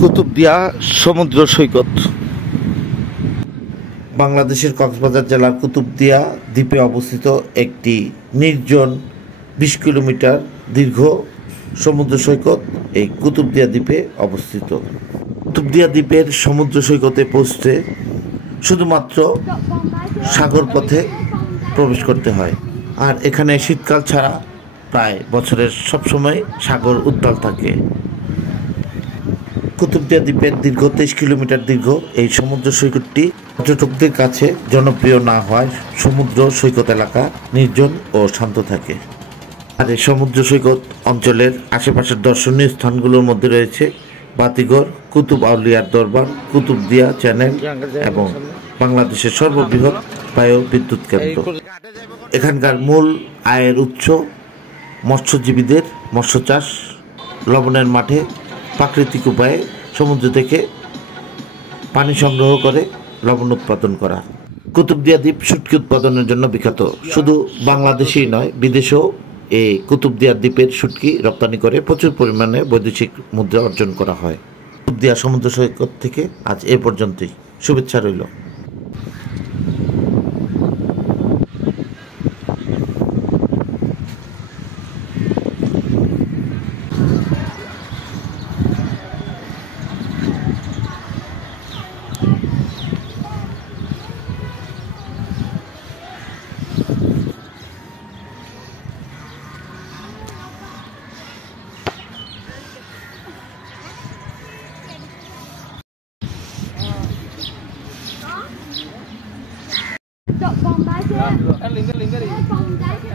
কুতুবদিয়া সমুদ্র সৈকত বাংলাদেশের কক্সবাজার জেলার কুতুবদিয়া দ্বীপে অবস্থিত একটি নির্জন 20 কিলোমিটার দীর্ঘ সমুদ্র সৈকত এই কুতুবদিয়া দ্বীপে অবস্থিত। কুতুবদিয়া দ্বীপের সমুদ্র সৈকতে পৌঁছতে শুধুমাত্র সাগর পথে প্রবেশ করতে হয়, আর এখানে শীতকাল ছাড়া প্রায় বছরের সবসময় সাগর উত্তাল থাকে। কুতুবদিয়া দ্বীপের দীর্ঘ 23 কিলোমিটার দীর্ঘ এই সমুদ্র সৈকতটি পর্যটকদের কাছে জনপ্রিয় না হওয়ায় সমুদ্র সৈকত এলাকা নির্জন ও শান্ত থাকে। আর এই সমুদ্র সৈকত অঞ্চলের আশেপাশের দর্শনীয় স্থানগুলোর মধ্যে রয়েছে বাতিঘর, কুতুব আউলিয়ার দরবার, কুতুবদিয়া চ্যানেল এবং বাংলাদেশের সর্ববৃহৎ বায়ু বিদ্যুৎ কেন্দ্র। এখানকার মূল আয়ের উৎস মৎস্যজীবীদের মৎস্য চাষ, লবণের মাঠে প্রাকৃতিক উপায়ে সমুদ্র থেকে পানি সংগ্রহ করে লবণ উৎপাদন করা। কুতুবদিয়া দ্বীপ শুটকি উৎপাদনের জন্য বিখ্যাত। শুধু বাংলাদেশেই নয়, বিদেশেও এই কুতুবদিয়া দ্বীপের শুটকি রপ্তানি করে প্রচুর পরিমাণে বৈদেশিক মুদ্রা অর্জন করা হয়। কুতুবদিয়া সমুদ্র সৈকত থেকে আজ এ পর্যন্তই। শুভেচ্ছা রইল। Vòng đáy chứ. Em lính cái đi. Vòng đáy chứ.